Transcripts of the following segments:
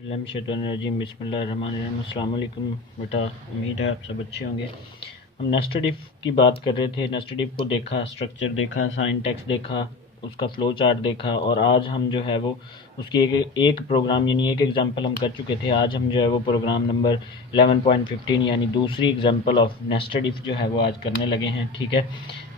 बिस्मिल्लाहिर्रहमानिर्रहीम। अस्सलाम वालेकुम बेटा, उम्मीद है आप सब अच्छे होंगे। हम नेस्टेड इफ़ की बात कर रहे थे। नेस्टेड इफ़ को देखा, स्ट्रक्चर देखा, सिंटैक्स देखा, उसका फ़्लो चार्ट देखा, और आज हम जो है वो उसकी एक प्रोग्राम यानी एक एग्जांपल हम कर चुके थे। आज हम जो है वो प्रोग्राम नंबर 11.15 यानी दूसरी एग्जांपल ऑफ नेस्टेड इफ़ जो है वो आज करने लगे हैं। ठीक है,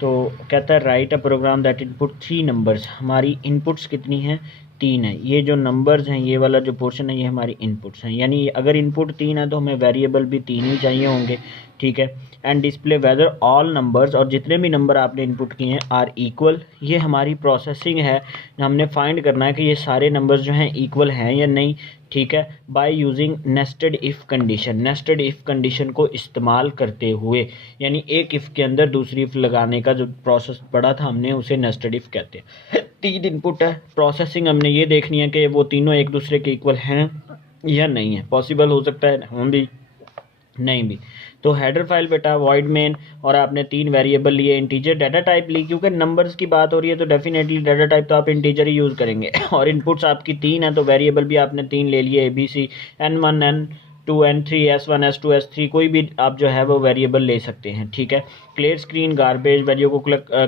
तो कहता है write a program that input 3 numbers. हमारी इनपुट्स कितनी हैं? 3 है। ये जो नंबर्स हैं, ये वाला जो पोर्शन है, ये हमारी इनपुट्स हैं। यानी अगर इनपुट 3 है तो हमें वेरिएबल भी 3 ही चाहिए होंगे। ठीक है, and display whether all numbers, और जितने भी नंबर आपने इनपुट किए हैं आर इक्वल। ये हमारी प्रोसेसिंग है, हमने फाइंड करना है कि ये सारे नंबर्स जो हैं इक्वल हैं या नहीं। ठीक है, by using nested if condition. Nested if condition को इस्तेमाल करते हुए, यानी एक इफ़ के अंदर दूसरी इफ़ लगाने का जो प्रोसेस पढ़ा था हमने, उसे नेस्टेड इफ़ कहते हैं। 3 इनपुट है, प्रोसेसिंग हमने ये देखनी है कि वो तीनों एक दूसरे के इक्वल हैं या नहीं है। पॉसिबल हो सकता है हम भी, नहीं भी। तो हेडर फाइल बेटा वॉइड मेन, और आपने 3 वेरिएबल लिए, इंटीजर डाटा टाइप ली, क्योंकि नंबर्स की बात हो रही है तो डेफिनेटली डाटा टाइप तो आप इंटीजर ही यूज़ करेंगे। और इनपुट्स आपकी 3 है तो वेरिएबल भी आपने 3 ले लिए, ABC, N1, N2, N3, S1, S2, S3, कोई भी आप जो है वो वेरिएबल ले सकते हैं। ठीक है, क्लियर स्क्रीन गार्बेज वैल्यू को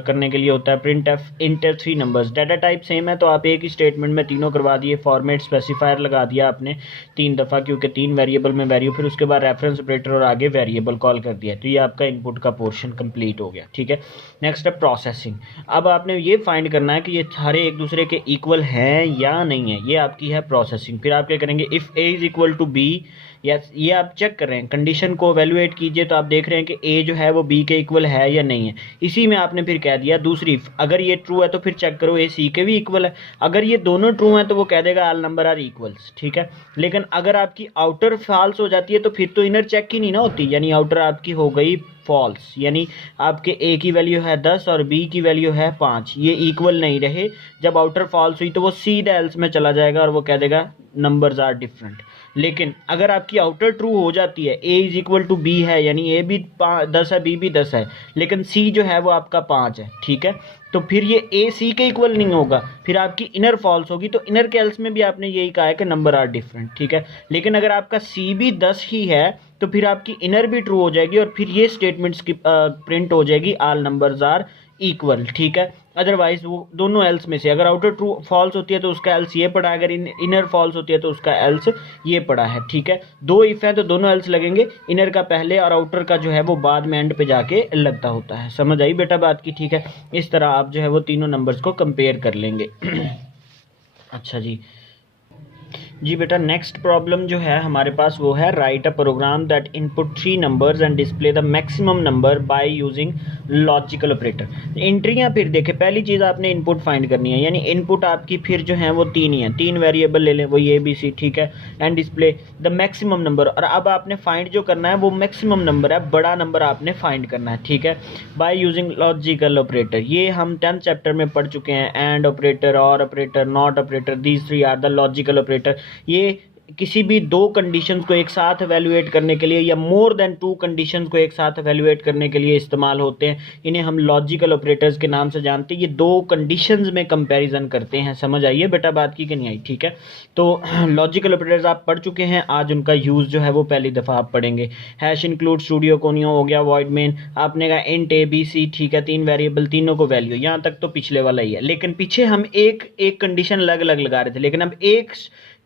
करने के लिए होता है। Print F inter 3 numbers. Data type same है तो आप एक ही स्टेटमेंट में तीनों करवा दिए। फॉर्मेट स्पेसिफायर लगा दिया आपने 3 दफ़ा, क्योंकि 3 वेरिएबल में वैल्यू, फिर उसके बाद रेफरेंस ऑपरेटर और आगे वेरिएबल कॉल कर दिया। तो ये आपका इनपुट का पोर्शन कंप्लीट हो गया। ठीक है, नेक्स्ट है प्रोसेसिंग। अब आपने ये फाइंड करना है कि ये सारे एक दूसरे के इक्वल हैं या नहीं है, ये आपकी है प्रोसेसिंग। फिर आप क्या करेंगे, if a is equal to b, yes, ये आप चेक कर रहे हैं, कंडीशन को एवेलुएट कीजिए तो आप देख रहे हैं कि ए जो है वो बी के इक्वल है या नहीं है। इसी में आपने फिर कह दिया दूसरी, अगर ये ट्रू है तो फिर चेक करो ए सी के भी इक्वल है। अगर ये दोनों ट्रू हैं तो वो कह देगा ऑल नंबर आर इक्वल्स। ठीक है, लेकिन अगर आपकी आउटर फॉल्स हो जाती है तो फिर तो इनर चेक ही नहीं ना होती, यानी आउटर आपकी हो गई फॉल्स, यानी आपके ए की वैल्यू है 10 और बी की वैल्यू है 5, ये इक्वल नहीं रहे। जब आउटर फॉल्स हुई तो वो सीधा एल्स में चला जाएगा और वो कह देगा नंबर्स आर डिफरेंट। लेकिन अगर आपकी आउटर ट्रू हो जाती है, ए इज इक्वल टू बी है, यानी ए भी 10 है, बी भी 10 है, लेकिन सी जो है वो आपका 5 है। ठीक है, तो फिर ये ए सी के इक्वल नहीं होगा, फिर आपकी इनर फॉल्स होगी। तो इनर के एल्स में भी आपने यही कहा है कि नंबर आर डिफरेंट। ठीक है, लेकिन अगर आपका सी भी 10 ही है तो फिर आपकी इनर भी ट्रू हो जाएगी और फिर ये स्टेटमेंट्स की प्रिंट हो जाएगी ऑल नंबर्स आर इक्वल। ठीक है, अदरवाइज वो दोनों एल्स में से अगर आउटर ट्रू फॉल्स होती है तो उसका एल्स ये पड़ा, अगर इनर फॉल्स होती है तो उसका एल्स ये पड़ा है। ठीक है, 2 इफ है तो दोनों एल्स लगेंगे, इनर का पहले और आउटर का जो है वो बाद में एंड पे जाके लगता होता है। समझ आई बेटा बात की? ठीक है, इस तरह आप जो है वो तीनों नंबर्स को कंपेयर कर लेंगे। अच्छा जी बेटा, नेक्स्ट प्रॉब्लम जो है हमारे पास वो है write a program that input 3 numbers and display the maximum number by using logical operator. एंट्रियां फिर देखें, पहली चीज़ आपने इनपुट फाइंड करनी है, यानी इनपुट आपकी फिर जो है वो 3 ही है, 3 वेरिएबल ले लें, वही ABC। ठीक है, and display the maximum number, और अब आपने फाइंड जो करना है वो मैक्सिमम नंबर है, बड़ा नंबर आपने फाइंड करना है। ठीक है, बाय यूजिंग लॉजिकल ऑपरेटर। ये हम 10th चैप्टर में पढ़ चुके हैं, एंड ऑपरेटर, और operator, not operator, these 3 are the logical operator. ये किसी भी 2 कंडीशंस को एक साथ एवेलुएट करने के लिए या मोर देन 2 कंडीशंस को एक साथ एवेलुएट करने के लिए इस्तेमाल होते हैं। इन्हें हम लॉजिकल ऑपरेटर्स के नाम से जानते हैं। ये 2 कंडीशंस में कंपैरिजन करते हैं। समझ आइए बेटा बात की कि नहीं आई? ठीक है, तो लॉजिकल ऑपरेटर्स आप पढ़ चुके हैं, आज उनका यूज़ जो है वो पहली दफ़ा आप पढ़ेंगे। हैश इंक्लूड स्टूडियो कोनियो हो गया, वॉइड मेन आपने कहा इंट ABC। ठीक है, 3 वेरिएबल, तीनों को वैल्यू, यहाँ तक तो पिछले वाला ही है, लेकिन पीछे हम एक कंडीशन अलग अलग लगा रहे थे, लेकिन अब एक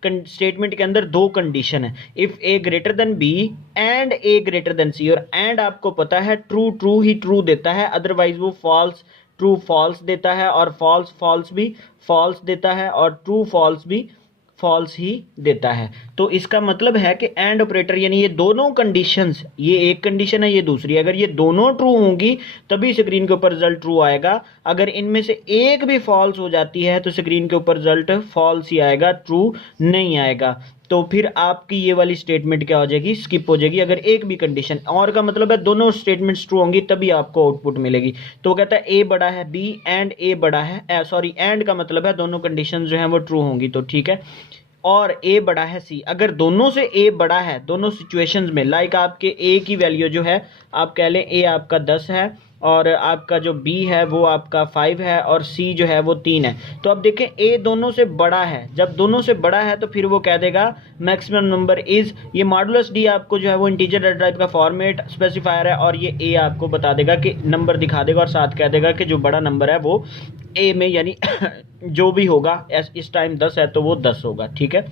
स्टेटमेंट के अंदर 2 कंडीशन है, if A greater than B and A greater than C. और एंड आपको पता है ट्रू ट्रू ही ट्रू देता है, अदरवाइज वो फॉल्स ट्रू फॉल्स देता है, और फॉल्स फॉल्स भी फॉल्स देता है, और ट्रू फॉल्स भी फॉल्स ही देता है। तो इसका मतलब है कि एंड ऑपरेटर, यानी ये दोनों कंडीशंस, ये एक कंडीशन है, ये दूसरी, अगर ये दोनों ट्रू होंगी तभी स्क्रीन के ऊपर रिजल्ट ट्रू आएगा। अगर इनमें से एक भी फॉल्स हो जाती है तो स्क्रीन के ऊपर रिजल्ट फॉल्स ही आएगा, ट्रू नहीं आएगा। तो फिर आपकी ये वाली स्टेटमेंट क्या हो जाएगी, स्किप हो जाएगी, अगर एक भी कंडीशन, और का मतलब है दोनों स्टेटमेंट्स ट्रू होंगी तभी आपको आउटपुट मिलेगी। तो कहता है ए बड़ा है बी एंड ए बड़ा है, सॉरी एंड का मतलब है दोनों कंडीशन जो है वो ट्रू होंगी। तो ठीक है, और ए बड़ा है सी, अगर दोनों से ए बड़ा है दोनों सिचुएशंस में, लाइक आपके ए की वैल्यू जो है आप कह लें ए आपका 10 है और आपका जो बी है वो आपका 5 है और सी जो है वो 3 है। तो अब देखें ए दोनों से बड़ा है, जब दोनों से बड़ा है तो फिर वो कह देगा मैक्सिमम नंबर इज, ये मॉडुलस डी आपको जो है वो इंटीजर डाटा टाइप का फॉर्मेट स्पेसिफायर है, और ये ए आपको बता देगा कि नंबर दिखा देगा और साथ कह देगा कि जो बड़ा नंबर है वो ए में, यानी जो भी होगा इस टाइम 10 है तो वो 10 होगा, ठीक है।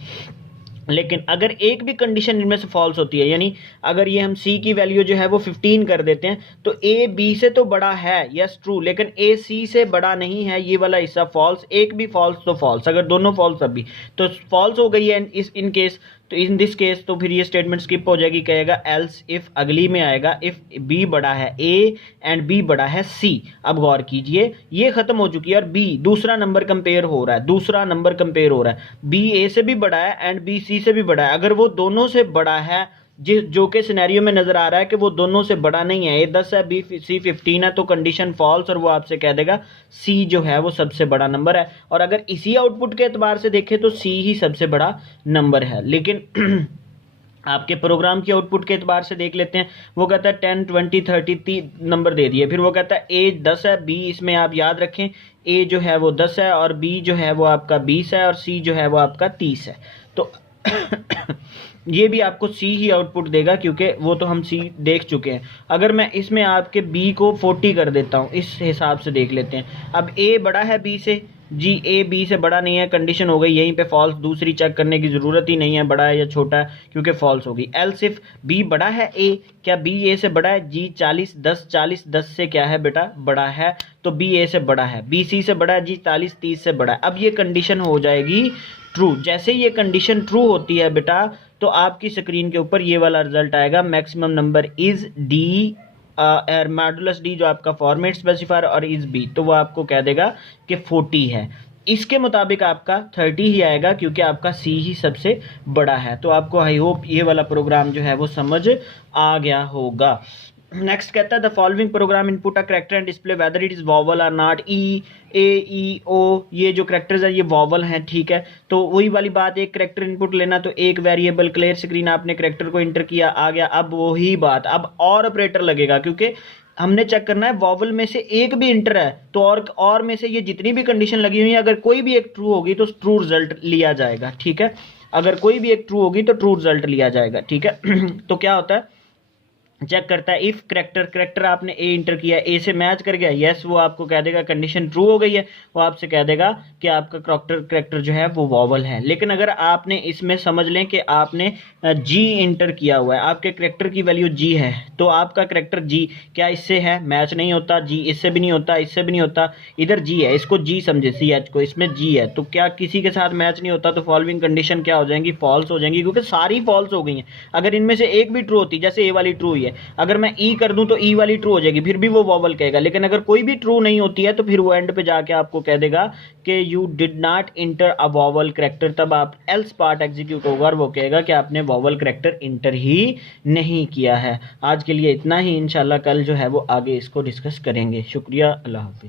लेकिन अगर एक भी कंडीशन इनमें से फॉल्स होती है, यानी अगर ये हम सी की वैल्यू जो है वो 15 कर देते हैं तो ए बी से तो बड़ा है, यस ट्रू, लेकिन ए सी से बड़ा नहीं है, ये वाला हिस्सा फॉल्स, एक भी फॉल्स तो फॉल्स, अगर दोनों फॉल्स तब भी तो फॉल्स हो गई है इन केस, तो इन दिस केस तो फिर ये स्टेटमेंट स्किप हो जाएगी, कहेगा एल्स इफ, अगली में आएगा इफ बी बड़ा है ए एंड बी बड़ा है सी। अब गौर कीजिए ये खत्म हो चुकी है और बी दूसरा नंबर कंपेयर हो रहा है, दूसरा नंबर कंपेयर हो रहा है, बी ए से भी बड़ा है एंड बी सी से भी बड़ा है। अगर वो दोनों से बड़ा है, जो के सिनेरियो में नजर आ रहा है कि वो दोनों से बड़ा नहीं है, ए 10 है बी सी 15 है, तो कंडीशन फॉल्स, और वो आपसे कह देगा सी जो है वो सबसे बड़ा नंबर है। और अगर इसी आउटपुट के एतबार से देखें तो सी ही सबसे बड़ा नंबर है। लेकिन आपके प्रोग्राम की आउटपुट के एतबार से देख लेते हैं, वो कहता है 10 20 30 नंबर दे दिए, फिर वो कहता है ए 10 है, बी, इसमें आप याद रखें ए जो है वो 10 है और बी जो है वो आपका 20 है और सी जो है वो आपका 30 है। तो ये भी आपको सी ही आउटपुट देगा क्योंकि वो तो हम सी देख चुके हैं। अगर मैं इसमें आपके बी को 40 कर देता हूँ, इस हिसाब से देख लेते हैं। अब ए बड़ा है बी से, जी ए बी से बड़ा नहीं है, कंडीशन हो गई यहीं पे फॉल्स, दूसरी चेक करने की ज़रूरत ही नहीं है बड़ा है या छोटा है क्योंकि फॉल्स होगी। एल सिर्फ बी बड़ा है ए, क्या बी ए से बड़ा है, जी 40 10 से क्या है बेटा बड़ा है, तो बी ए से बड़ा है। बी सी से बड़ा है, जी 40 30 से बड़ा है। अब ये कंडीशन हो जाएगी ट्रू। जैसे ये कंडीशन ट्रू होती है बेटा तो आपकी स्क्रीन के ऊपर ये वाला रिजल्ट आएगा, maximum number is D modulus D जो आपका फॉर्मेट स्पेसिफायर और इज बी, तो वो आपको कह देगा कि 40 है। इसके मुताबिक आपका 30 ही आएगा क्योंकि आपका सी ही सबसे बड़ा है। तो आपको आई होप ये वाला प्रोग्राम जो है वो समझ आ गया होगा। नेक्स्ट कहता है the following programme input a character and display whether it is vowel और नॉट। ई ए ई ओ ये जो करेक्टर्स है ये वॉवल हैं, ठीक है। तो वही वाली बात, एक करेक्टर इनपुट लेना तो एक वेरिएबल क्लियर स्क्रीन, आपने करेक्टर को इंटर किया आ गया। अब वही बात, अब और ऑपरेटर लगेगा क्योंकि हमने चेक करना है वॉवल में से एक भी इंटर है तो और में से ये जितनी भी कंडीशन लगी हुई है अगर कोई भी एक ट्रू होगी तो ट्रू रिजल्ट लिया जाएगा, ठीक है। अगर कोई भी एक ट्रू होगी तो ट्रू रिजल्ट लिया जाएगा, ठीक है। तो क्या होता है, चेक करता है इफ करेक्टर आपने ए इंटर किया, ए से मैच कर गया, यस वो आपको कह देगा कंडीशन ट्रू हो गई है, वो आपसे कह देगा कि आपका करेक्टर जो है वो वॉवल है। लेकिन अगर आपने इसमें समझ लें कि आपने जी इंटर किया हुआ है, आपके करेक्टर की वैल्यू जी है, तो आपका करेक्टर जी क्या इससे है, मैच नहीं होता, जी इससे भी नहीं होता, इससे भी नहीं होता, इधर जी है, इसको जी समझे, सी एच को, इसमें जी है, तो क्या किसी के साथ मैच नहीं होता, तो फॉलोइंग कंडीशन क्या हो जाएंगी, फॉल्स हो जाएंगी क्योंकि सारी फॉल्स हो गई हैं। अगर इनमें से एक भी ट्रू होती, जैसे ए वाली ट्रू है, अगर मैं ई कर दूं तो ई वाली ट्रू हो जाएगी, फिर भी वो वॉवल कहेगा। लेकिन अगर कोई भी ट्रू नहीं होती है तो फिर वो एंड पे जाके आपको कह देगा कि you did not inter a vowel character, तब आप एल्स पार्ट एग्जीक्यूट होगा और वो कहेगा कि आपने वॉवल करेक्टर इंटर ही नहीं किया है। आज के लिए इतना ही, इंशाल्लाह कल जो है वो आगे इसको डिस्कस करेंगे। शुक्रिया, अल्लाह हाफिज़।